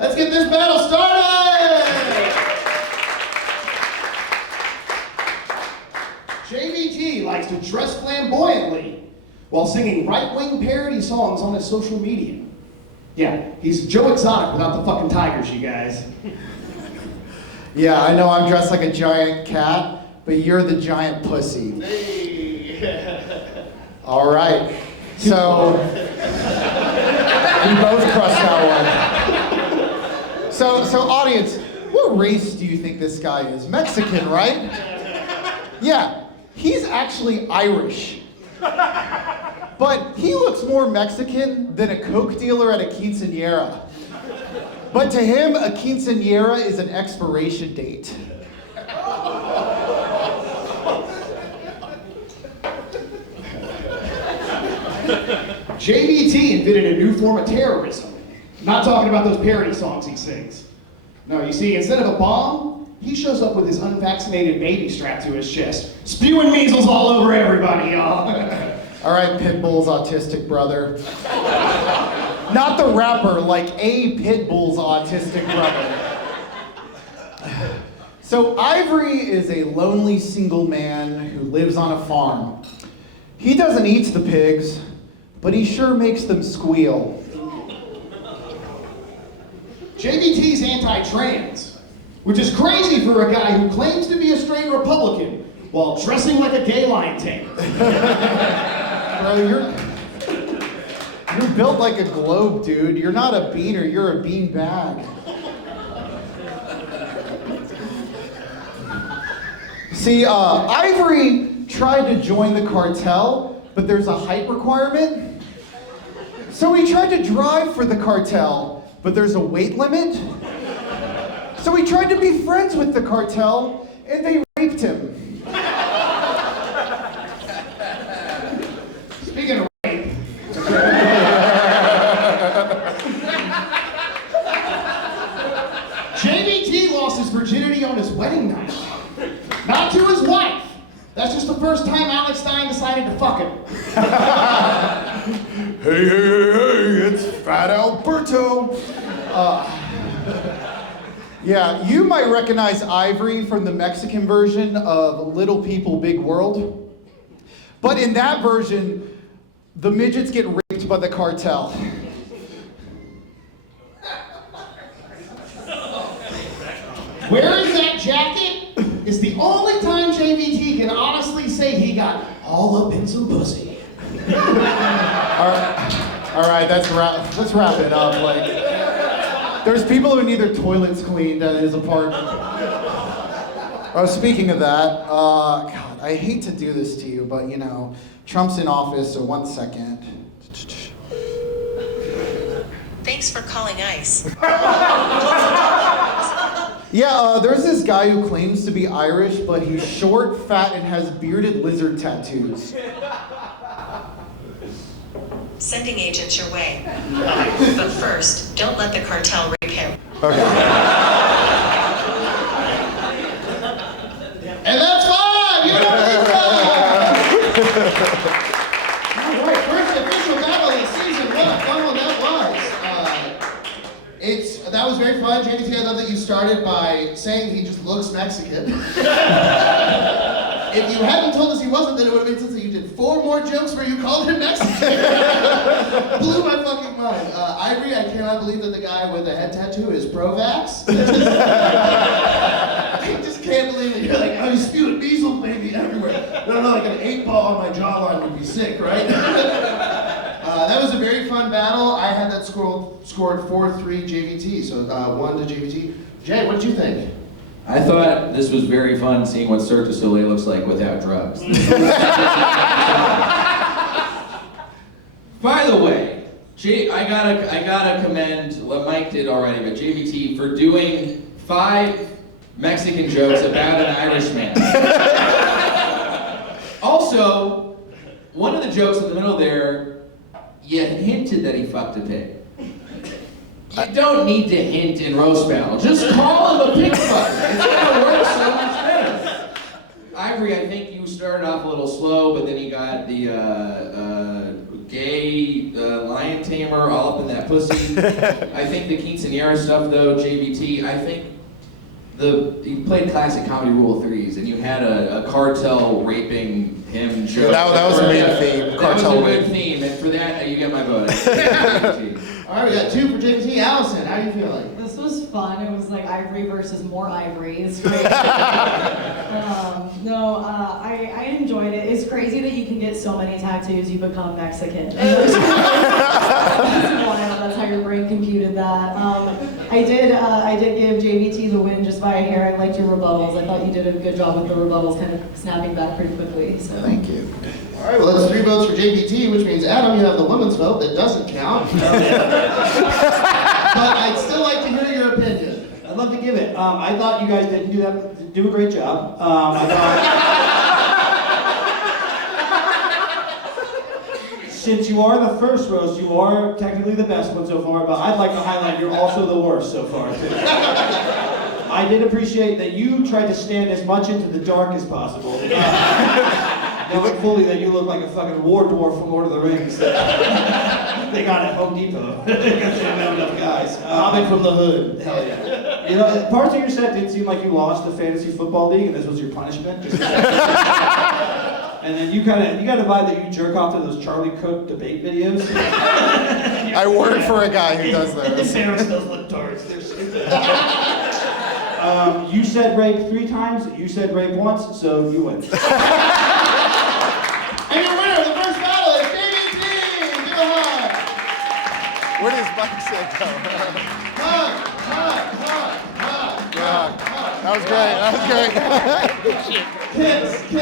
Let's get this battle started! JVT likes to dress flamboyantly while singing right-wing parody songs on his social media. Yeah, he's Joe Exotic without the fucking tigers, you guys. Yeah, I know I'm dressed like a giant cat, but you're the giant pussy. Hey. All right, so we both crushed that one. So audience, what race do you think this guy is? Mexican, right? Yeah, he's actually Irish. But he looks more Mexican than a coke dealer at a quinceañera. But to him, a quinceañera is an expiration date. JVT invented a new form of terrorism. Not talking about those parody songs he sings. No, you see, instead of a bomb, he shows up with his unvaccinated baby strapped to his chest, spewing measles all over everybody, y'all. All right, Pitbull's autistic brother. Not the rapper, like a Pitbull's autistic brother. So Ivory is a lonely single man who lives on a farm. He doesn't eat the pigs, but he sure makes them squeal. JVT's anti-trans, which is crazy for a guy who claims to be a straight Republican while dressing like a gay lion tamer. Bro, you're built like a globe, dude. You're not a beaner, you're a bean bag. See, Ivory tried to join the cartel, but there's a height requirement. So he tried to drive for the cartel, but there's a weight limit. So he tried to be friends with the cartel, and they raped him. Speaking of rape, JVT lost his virginity on his wedding night. Not to his wife. That's just the first time Alex Stein decided to fuck him. Hey, it's Fat Alberto. Yeah, you might recognize Ivory from the Mexican version of Little People, Big World. But in that version, the midgets get raped by the cartel. Wearing that jacket is the only time JVT can honestly say he got all up in some pussy. All right, let's wrap it up. Like, there's people who need their toilets cleaned at his apartment. Speaking of that, God, I hate to do this to you, but you know, Trump's in office, so 1 second. Thanks for calling ICE. Yeah, there's this guy who claims to be Irish, but he's short, fat, and has bearded lizard tattoos. Sending agents your way. But first, don't let the cartel rape him. Okay. And that's fine! You don't need that! Alright, first official battle of season 1. Fun one that was. That was very fun. JVT, I love that you started by saying he just looks Mexican. If you hadn't told us he wasn't, then it would have made sense that you did 4 more jokes where you called him Mexican. Blew my fucking mind. Ivory, I cannot believe that the guy with the head tattoo is pro-vax. I just can't believe it. You're like, I'm spewing measles baby everywhere. No, like an 8-ball on my jawline would be sick, right? That was a very fun battle. I had that scored 4-3 JVT, so 1 to JVT. Jay, what did you think? I thought this was very fun seeing what Cirque du Soleil looks like without drugs. By the way, I gotta commend what Mike did already, but JVT for doing 5 Mexican jokes about an Irishman. Also, one of the jokes in the middle there, you hinted that he fucked a pig. You don't need to hint in Roast Battle. Just call him a pig fucker. It's gonna work so much better. Ivory, I think you started off a little slow, but then you got the gay lion tamer all up in that pussy. I think the quinceanera stuff though, JVT, I think you played classic comedy rule of threes and you had a cartel raping him joke. That was a main theme. Cartel That was a rape. good theme, and for that, you get my vote. All right, we got 2 for JVT. Allison, how do you feel like? This was fun. It was like Ivory versus more Ivory. It's great. I enjoyed it. It's crazy that you can get so many tattoos you become Mexican. That's wild. That's how your brain computed that. I did give JVT the win just by a hair. I liked your rebuttals. I thought you did a good job with the rebuttals, kind of snapping back pretty quickly. So. Thank you. All right, well, that's 3 votes for JVT, which means, Adam, you have the women's vote that doesn't count. But I'd still like to hear your opinion. I'd love to give it. I thought you guys didn't do a great job. Since you are the first roast, you are technically the best one so far, but I'd like to highlight you're also the worst so far, too. I did appreciate that you tried to stand as much into the dark as possible. Knowing fully that you look like a fucking war dwarf from Lord of the Rings. They got at Home Depot. They didn't have enough guys. Hobbit from the hood. Hell yeah. You know, parts of your set did seem like you lost the fantasy football league and this was your punishment. And then you got a vibe that you jerk off to those Charlie Cook debate videos. I work for a guy who does those. Embarrass those libtards. They're stupid. You said rape 3 times, you said rape once, so you win. And your winner of the first battle is JVT! Give a hug! Where does Mike say go? Hug! Hug! Hug! Hug! That was great. That was great. Kiss! Kiss!